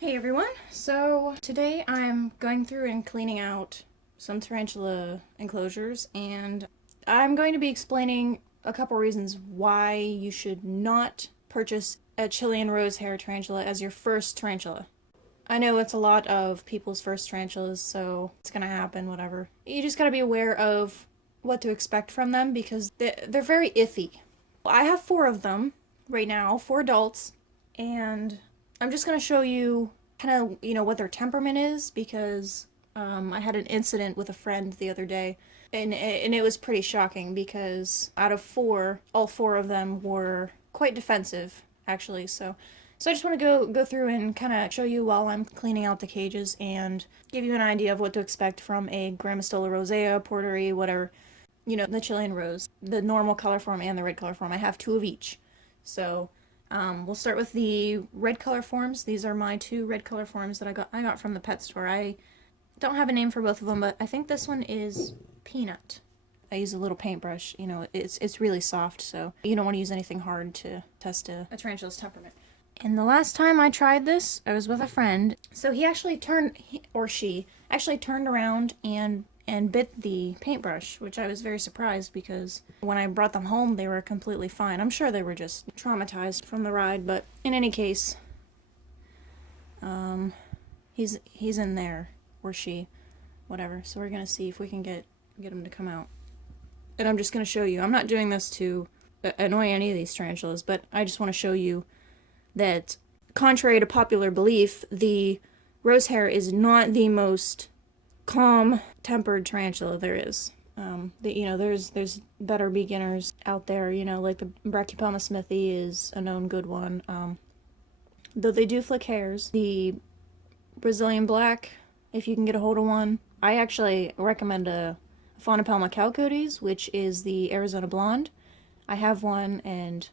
Hey everyone, so today I'm going through and cleaning out some tarantula enclosures, and I'm going to be explaining a couple reasons why you should not purchase a Chilean rose hair tarantula as your first tarantula. I know it's a lot of people's first tarantulas, so it's gonna happen, whatever. You just gotta be aware of what to expect from them because they're very iffy. I have 4 of them right now, 4 adults, and I'm just gonna show you kind of, what their temperament is because I had an incident with a friend the other day, and it was pretty shocking because out of 4, all 4 of them were quite defensive, actually. So I just want to go through and kind of show you while I'm cleaning out the cages and give you an idea of what to expect from a Gramistola rosea, portery, whatever. The Chilean rose, the normal color form and the red color form. I have 2 of each. So we'll start with the red color forms. These are my 2 red color forms that I got from the pet store. I don't have a name for both of them, but I think this one is Peanut. I use a little paintbrush. It's really soft, so you don't want to use anything hard to test a tarantula's temperament. And the last time I tried this, I was with a friend. So she actually turned around and bit the paintbrush, which I was very surprised because when I brought them home, they were completely fine. I'm sure they were just traumatized from the ride, but in any case, he's in there, or she, whatever. So we're gonna see if we can get him to come out. And I'm just gonna show you. I'm not doing this to annoy any of these tarantulas, but I just want to show you that, contrary to popular belief, the rose hair is not the most calm-tempered tarantula there is. There's better beginners out there. Like the Brachypelma smithi is a known good one. Though they do flick hairs. The Brazilian black, if you can get a hold of one. I actually recommend a Faunopelma chalcodes, which is the Arizona blonde. I have one and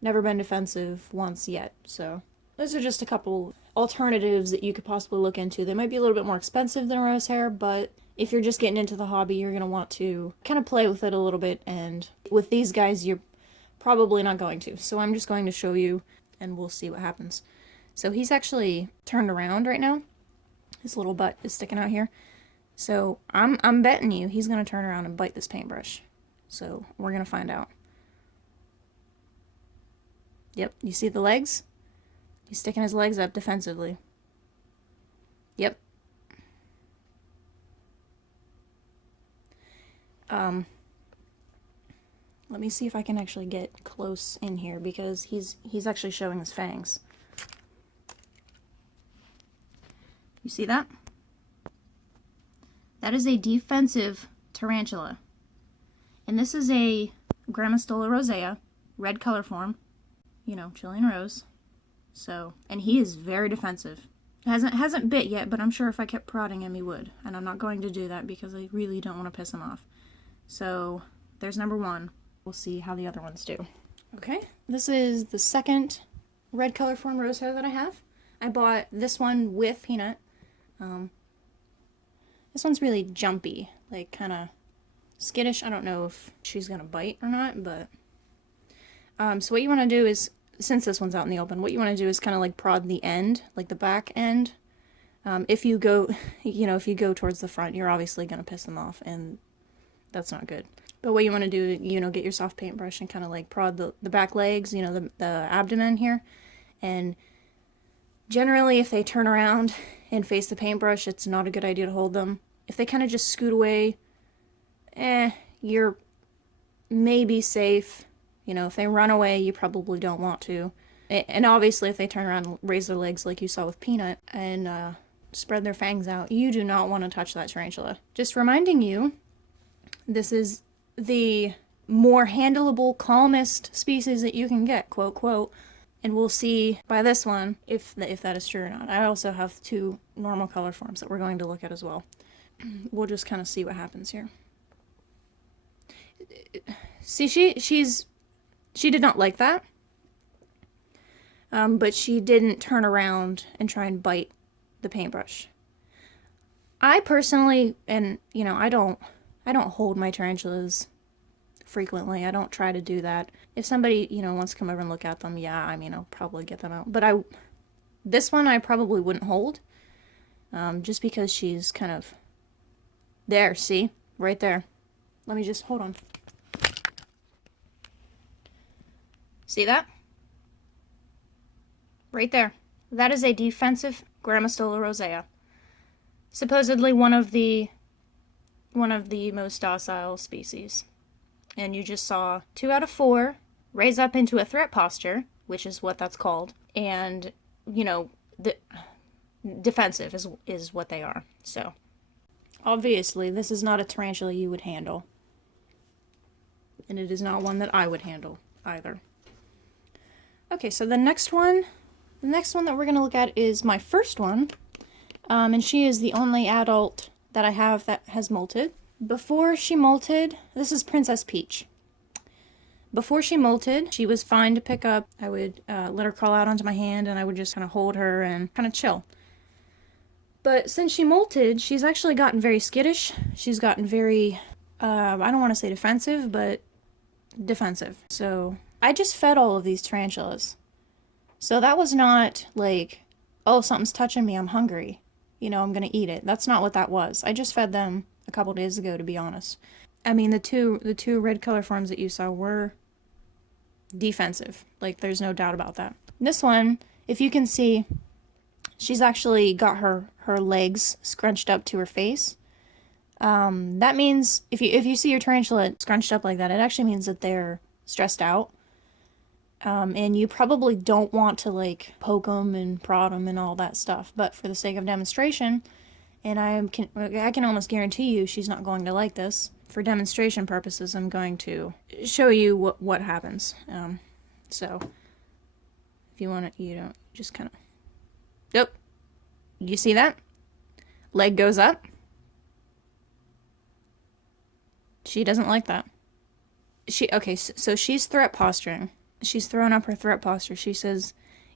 never been defensive once yet, so those are just a couple alternatives that you could possibly look into. They might be a little bit more expensive than rose hair, but if you're just getting into the hobby, you're going to want to kind of play with it a little bit, and with these guys, you're probably not going to. So I'm just going to show you, and we'll see what happens. So he's actually turned around right now. His little butt is sticking out here. So I'm betting you he's going to turn around and bite this paintbrush. So we're going to find out. Yep, you see the legs? He's sticking his legs up defensively. Yep. Let me see if I can actually get close in here because he's actually showing his fangs. You see that? That is a defensive tarantula. And this is a Gramistola rosea, red color form. Chilean rose. So, and he is very defensive. Hasn't bit yet, but I'm sure if I kept prodding him, he would. And I'm not going to do that because I really don't want to piss him off. So, there's number 1. We'll see how the other ones do. Okay, this is the second red color form rose hair that I have. I bought this one with Peanut. This one's really jumpy, like kind of skittish. I don't know if she's gonna bite or not, but so what you want to do is, since this one's out in the open, what you want to do is kind of like prod the end, like the back end. If you go, if you go towards the front, you're obviously going to piss them off, and that's not good. But what you want to do, get your soft paintbrush and kind of like prod the back legs, the abdomen here. And generally, if they turn around and face the paintbrush, it's not a good idea to hold them. If they kind of just scoot away, you're maybe safe. If they run away, you probably don't want to. And obviously, if they turn around and raise their legs like you saw with Peanut and spread their fangs out, you do not want to touch that tarantula. Just reminding you, this is the more handleable, calmest species that you can get, quote, quote. And we'll see by this one if that is true or not. I also have 2 normal color forms that we're going to look at as well. We'll just kind of see what happens here. See, she did not like that, but she didn't turn around and try and bite the paintbrush. I personally, and I don't hold my tarantulas frequently. I don't try to do that. If somebody wants to come over and look at them, yeah, I'll probably get them out. But This one I probably wouldn't hold, just because she's kind of there, see? Right there. Let me just, hold on. See that? Right there. That is a defensive Grammostola rosea. Supposedly one of the most docile species. And you just saw 2 out of 4 raise up into a threat posture, which is what that's called, and, you know, the defensive is what they are. So, obviously, this is not a tarantula you would handle. And it is not one that I would handle either. Okay, so the next one that we're going to look at is my first one. And she is the only adult that I have that has molted. Before she molted, this is Princess Peach. Before she molted, she was fine to pick up. I would let her crawl out onto my hand, and I would just kind of hold her and kind of chill. But since she molted, she's actually gotten very skittish. She's gotten very, I don't want to say defensive, but defensive. So I just fed all of these tarantulas. So that was not like, oh, something's touching me, I'm hungry. You know, I'm going to eat it. That's not what that was. I just fed them a couple days ago, to be honest. I mean, the two red color forms that you saw were defensive. Like, there's no doubt about that. This one, if you can see, she's actually got her legs scrunched up to her face. That means, if you see your tarantula scrunched up like that, it actually means that they're stressed out. And you probably don't want to, like, poke them and prod them and all that stuff. But for the sake of demonstration, and I can almost guarantee you she's not going to like this. For demonstration purposes, I'm going to show you what happens. So, if you want to, you know, just kind of... Yep. You see that? Leg goes up. She doesn't like that. Okay, so she's threat posturing. She's throwing up her threat posture. She says,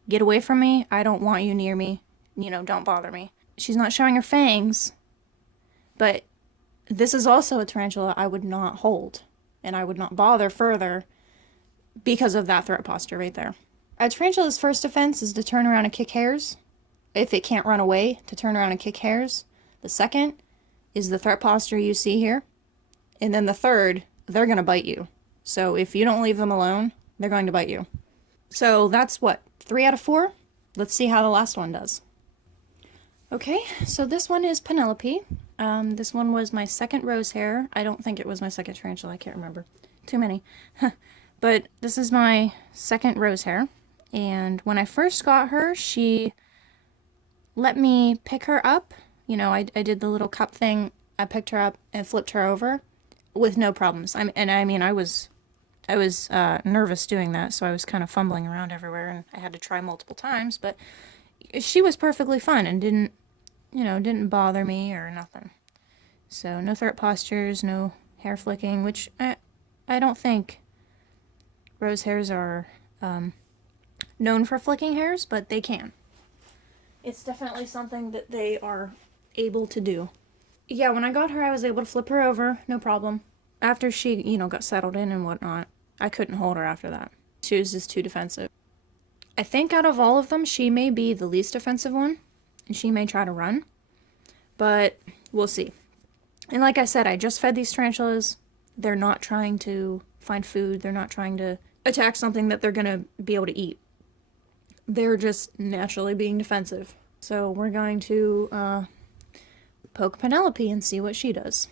get away from me. I don't want you near me. You know, don't bother me. She's not showing her fangs, but this is also a tarantula I would not hold, and I would not bother further because of that threat posture right there. A tarantula's first defense is to turn around and kick hairs. If it can't run away, to turn around and kick hairs. The second is the threat posture you see here. And then the third, they're going to bite you. So if you don't leave them alone, they're going to bite you. So that's what, 3 out of 4? Let's see how the last one does. Okay, so this one is Penelope. This one was my second rose hair. I don't think it was my second tarantula. I can't remember. Too many. But this is my second rose hair. And when I first got her, she let me pick her up. You know, I did the little cup thing. I picked her up and flipped her over with no problems. I was nervous doing that, so I was kind of fumbling around everywhere, and I had to try multiple times, but she was perfectly fun and didn't bother me or nothing. So no threat postures, no hair flicking, which I don't think rose hairs are known for flicking hairs, but they can. It's definitely something that they are able to do. Yeah, when I got her, I was able to flip her over, no problem. After she, got settled in and whatnot, I couldn't hold her after that. She was just too defensive. I think out of all of them, she may be the least defensive one, and she may try to run, but we'll see. And like I said, I just fed these tarantulas. They're not trying to find food. They're not trying to attack something that they're going to be able to eat. They're just naturally being defensive. So we're going to poke Penelope and see what she does.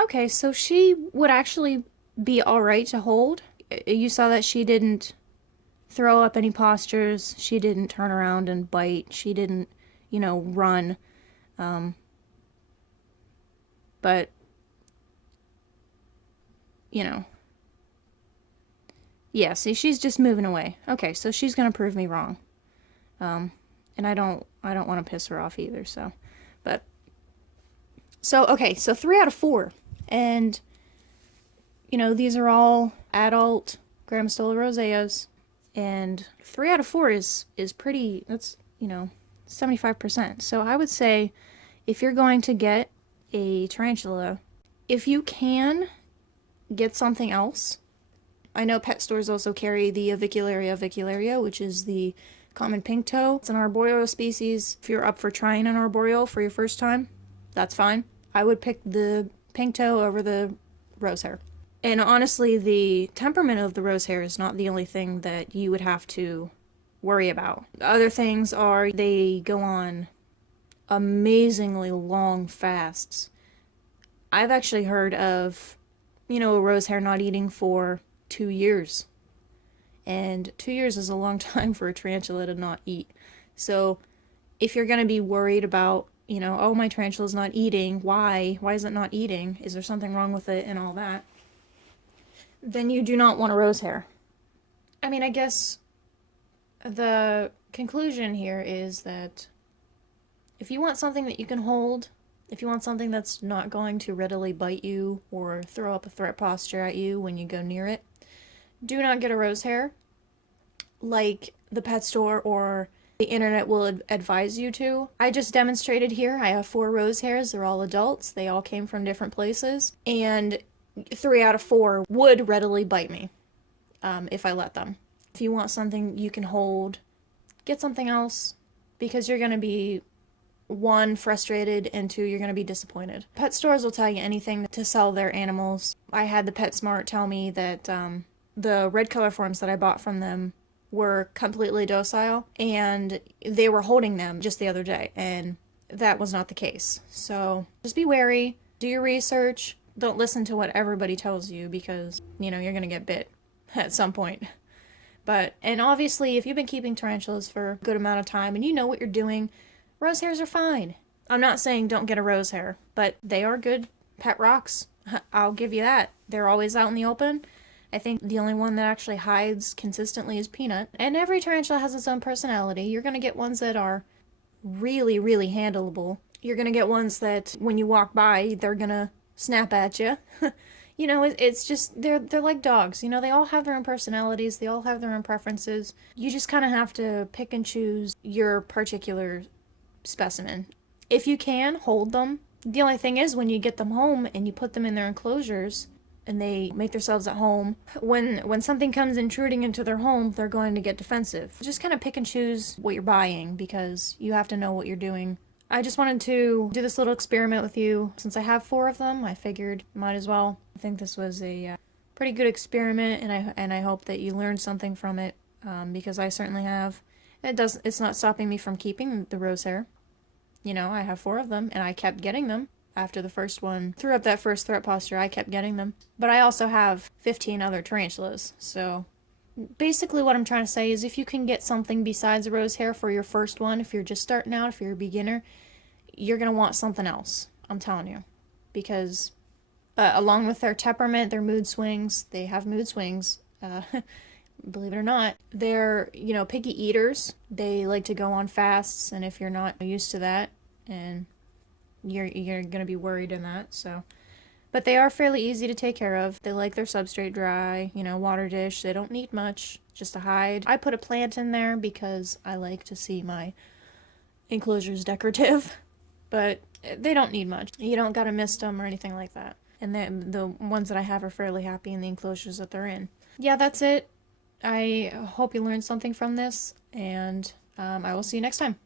Okay, so she would actually be alright to hold. You saw that she didn't throw up any postures. She didn't turn around and bite. She didn't, run. But, yeah, see, she's just moving away. Okay, so she's gonna prove me wrong. And I don't want to piss her off either, so. But, okay, so 3 out of 4. And, these are all adult Grammostola roseas. And 3 out of 4 is pretty, that's, 75%. So I would say if you're going to get a tarantula, if you can, get something else. I know pet stores also carry the avicularia, which is the common pink toe. It's an arboreal species. If you're up for trying an arboreal for your first time, that's fine. I would pick the pink toe over the rose hair. And honestly, the temperament of the rose hair is not the only thing that you would have to worry about. Other things are they go on amazingly long fasts. I've actually heard of, a rose hair not eating for 2 years. And 2 years is a long time for a tarantula to not eat. So if you're going to be worried about, oh, my tarantula's not eating, why? Why is it not eating? Is there something wrong with it and all that? Then you do not want a rose hair. I mean, I guess the conclusion here is that if you want something that you can hold, if you want something that's not going to readily bite you or throw up a threat posture at you when you go near it, do not get a rose hair like the pet store or the internet will advise you to. I just demonstrated here. I have 4 rose hairs. They're all adults. They all came from different places. And 3 out of 4 would readily bite me if I let them. If you want something you can hold, get something else because you're going to be 1, frustrated, and 2, you're going to be disappointed. Pet stores will tell you anything to sell their animals. I had the PetSmart tell me that the red color forms that I bought from them were completely docile, and they were holding them just the other day, and that was not the case. So just be wary, do your research, don't listen to what everybody tells you because, you're going to get bit at some point. And obviously, if you've been keeping tarantulas for a good amount of time and you know what you're doing, rose hairs are fine. I'm not saying don't get a rose hair, but they are good pet rocks. I'll give you that. They're always out in the open. I think the only one that actually hides consistently is Peanut. And every tarantula has its own personality. You're going to get ones that are really, really handleable. You're going to get ones that when you walk by, they're going to snap at you. It's just, they're like dogs. They all have their own personalities. They all have their own preferences. You just kind of have to pick and choose your particular specimen. If you can, hold them. The only thing is when you get them home and you put them in their enclosures and they make themselves at home, when something comes intruding into their home, they're going to get defensive. Just kind of pick and choose what you're buying because you have to know what you're doing. I just wanted to do this little experiment with you. Since I have 4 of them, I figured might as well. I think this was a pretty good experiment, and I hope that you learned something from it because I certainly have. It's not stopping me from keeping the rose hair. I have 4 of them, and I kept getting them. After the first one threw up that first threat posture, I kept getting them. But I also have 15 other tarantulas, so basically what I'm trying to say is if you can get something besides a rose hair for your first one, if you're just starting out, if you're a beginner, you're going to want something else. I'm telling you. Because along with their temperament, their mood swings, they have mood swings. Believe it or not, they're, picky eaters. They like to go on fasts, and if you're not used to that, and you're going to be worried in that, so. But they are fairly easy to take care of. They like their substrate dry, water dish. They don't need much, just a hide. I put a plant in there because I like to see my enclosures decorative, but they don't need much. You don't got to mist them or anything like that. And the ones that I have are fairly happy in the enclosures that they're in. Yeah, that's it. I hope you learned something from this, and I will see you next time.